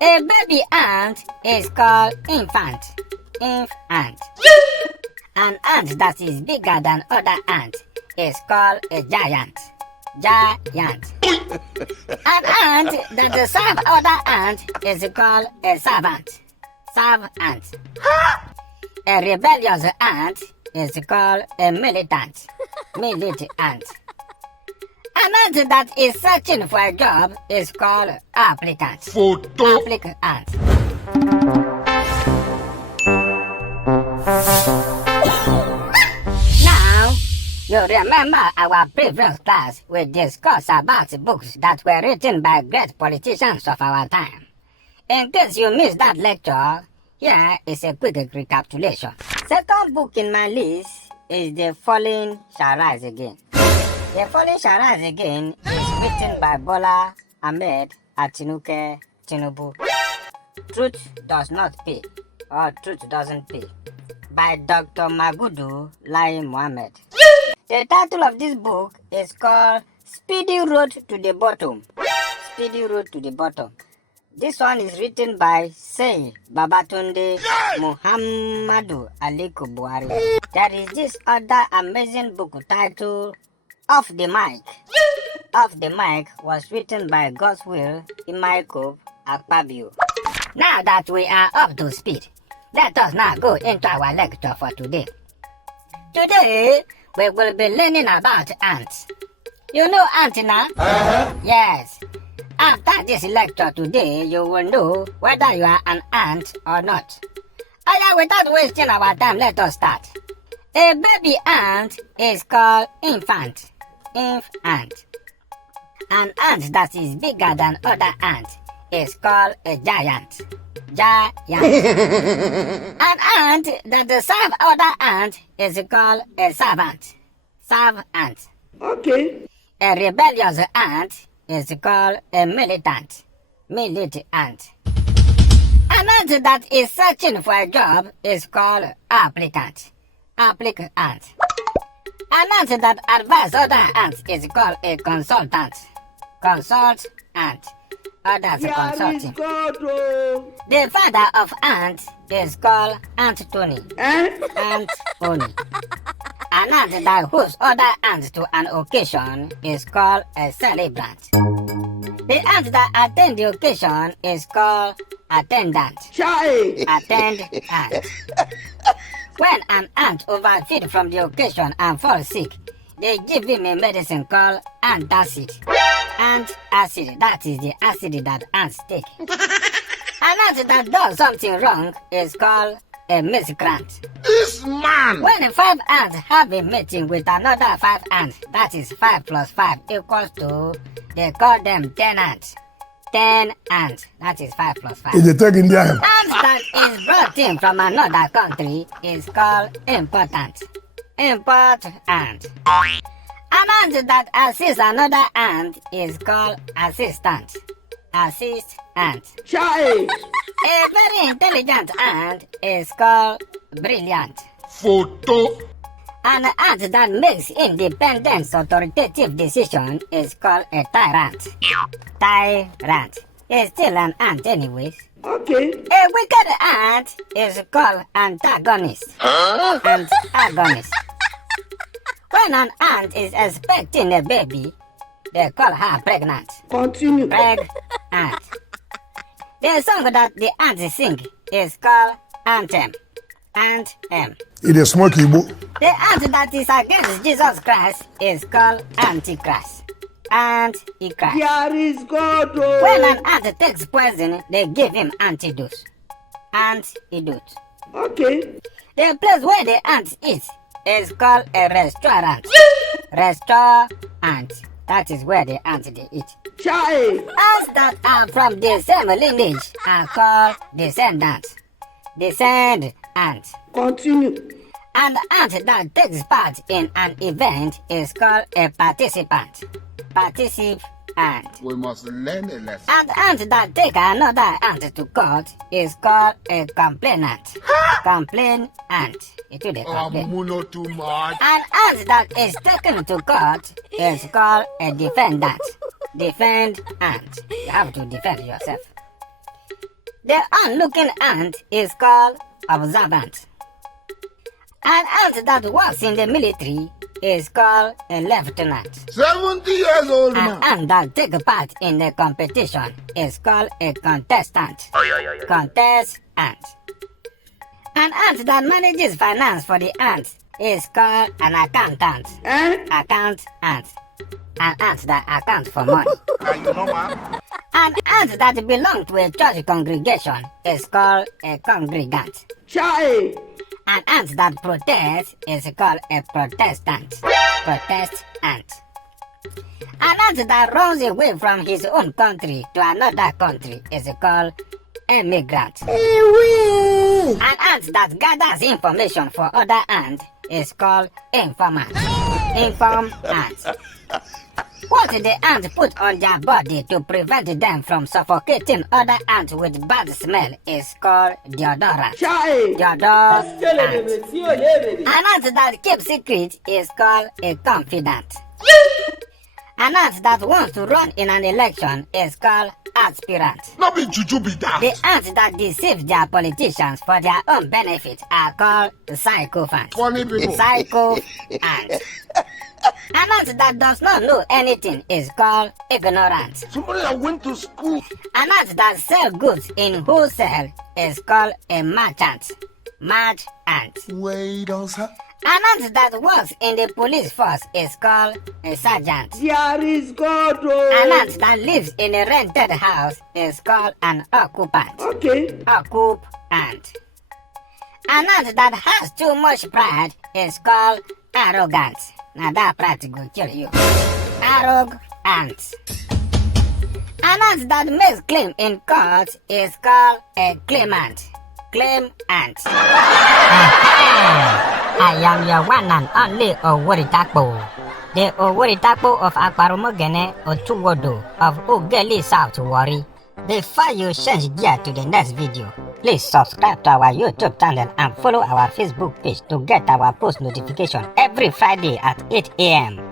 A baby ant is called infant. Infant. An ant that is bigger than other ants is called a giant. Giant. An ant that serves other ants is called a servant. Servant. A rebellious ant is called a militant. Militant. An ant that is searching for a job is called applicant. Photo. Applicant. Now, you remember our previous class, we discussed about books that were written by great politicians of our time. In case you missed that lecture, here is a quick recapitulation. Second book in my list is The Falling Shall Rise Again. The Falling Shall Rise Again is written by Bola Ahmed Atinuke Tinubu. Truth Does Not Pay, or Truth Doesn't Pay, by Dr. Magudu Lai Mohammed. The title of this book is called Speedy Road to the Bottom. Speedy Road to the Bottom. This one is written by Say Babatunde Muhammadu Aliko Buhari. There is this other amazing book titled Off the Mic. Off the Mic was written by Godswill Imaiko Akpabio. Now that we are up to speed, let us now go into our lecture for today. Today, we will be learning about ants. You know ants now? Yes. After this lecture today, you will know whether you are an ant or not. Without wasting our time, let us start. A baby ant is called infant. Infant. An ant that is bigger than other ants is called a giant. Giant. An ant that serves other ants is called a servant. Servant. Okay. A rebellious ant is called a militant. Militant. An ant that is searching for a job is called applicant. Applicant. An ant that advises other ants is called a consultant. Consultant. Others consulting. The father of ants is called Anthony. Anthony. An ant that hosts other ants to an occasion is called a celebrant. The ant that attends the occasion is called attendant. Attendant. When an ant overfeeds from the occasion and falls sick, they give him a medicine called antacid. Antacid, that is the acid that ants take. An ant that does something wrong is called a miscreant. This man! When 5 ants have a meeting with another 5 ants, that is 5 plus 5 equals to, they call them 10 ants. 10 ants, that is 5 plus 5. Is it taking the Ant that is brought in from another country is called important. Important. An ant that assists another ant is called assistant. Assistant. A very intelligent ant is called brilliant. Photo. An ant that makes independent authoritative decision is called a tyrant. Tyrant. Is still an ant anyways. Okay. A wicked ant is called antagonist. Antagonist. When an ant is expecting a baby, they call her pregnant. Continue. Pregnant. The song that the ants sing is called anthem. Anthem. It is smoky book. The ant that is against Jesus Christ is called Antichrist. Antichrist. Here is God. When an ant takes poison, they give him antidote. Antidote. Okay. The place where the ants eat is called a restaurant. Restaurant. That is where the ants they eat. Ants that are from the same lineage are called descendants. Descendant. Continue. An ant that takes part in an event is called a participant. Participant. We must learn a lesson. An ant that take another ant to court is called a complainant. Complainant. It will complain. Too much. An ant that is taken to court is called a defendant. Defendant. You have to defend yourself. The onlooking ant is called observant. An ant that works in the military is called a lieutenant. 70 years old An man. ant that takes part in the competition is called a contestant. Contestant. An ant that manages finance for the ants is called an accountant. Accountant. An ant that accounts for money. An ant that belongs to a church congregation is called a congregant. Chai. An ant that protests is called a protestant. Protestant. An ant that runs away from his own country to another country is called a migrant. An ant that gathers information for other ants is called informant. Informant. What the ants put on their body to prevent them from suffocating other ants with bad smell is called deodorant. Deodorant. An ant that keeps secret is called a confidant. An ant that wants to run in an election is called aspirant. Not be juju be that. The ants that deceive their politicians for their own benefit are called sycophants. Funny people. Sycophant. An ant that does not know anything is called ignorant. Somebody that went to school. An ant that sells goods in wholesale is called a merchant. Merchant. Wait on sir. An ant that works in the police force is called a sergeant. There is God. An ant that lives in a rented house is called an occupant. Okay. Occupant. An ant that has too much pride is called arrogant. Now that pride will kill you. Arrogant. An ant that makes claim in court is called a claimant. Claimant. I am your one and only Oworitakpo. The Oworitakpo of Akparumogene Otuwodo of Ugeli South Wari. Before you change gear to the next video, please subscribe to our YouTube channel and follow our Facebook page to get our post notification every Friday at 8 a.m.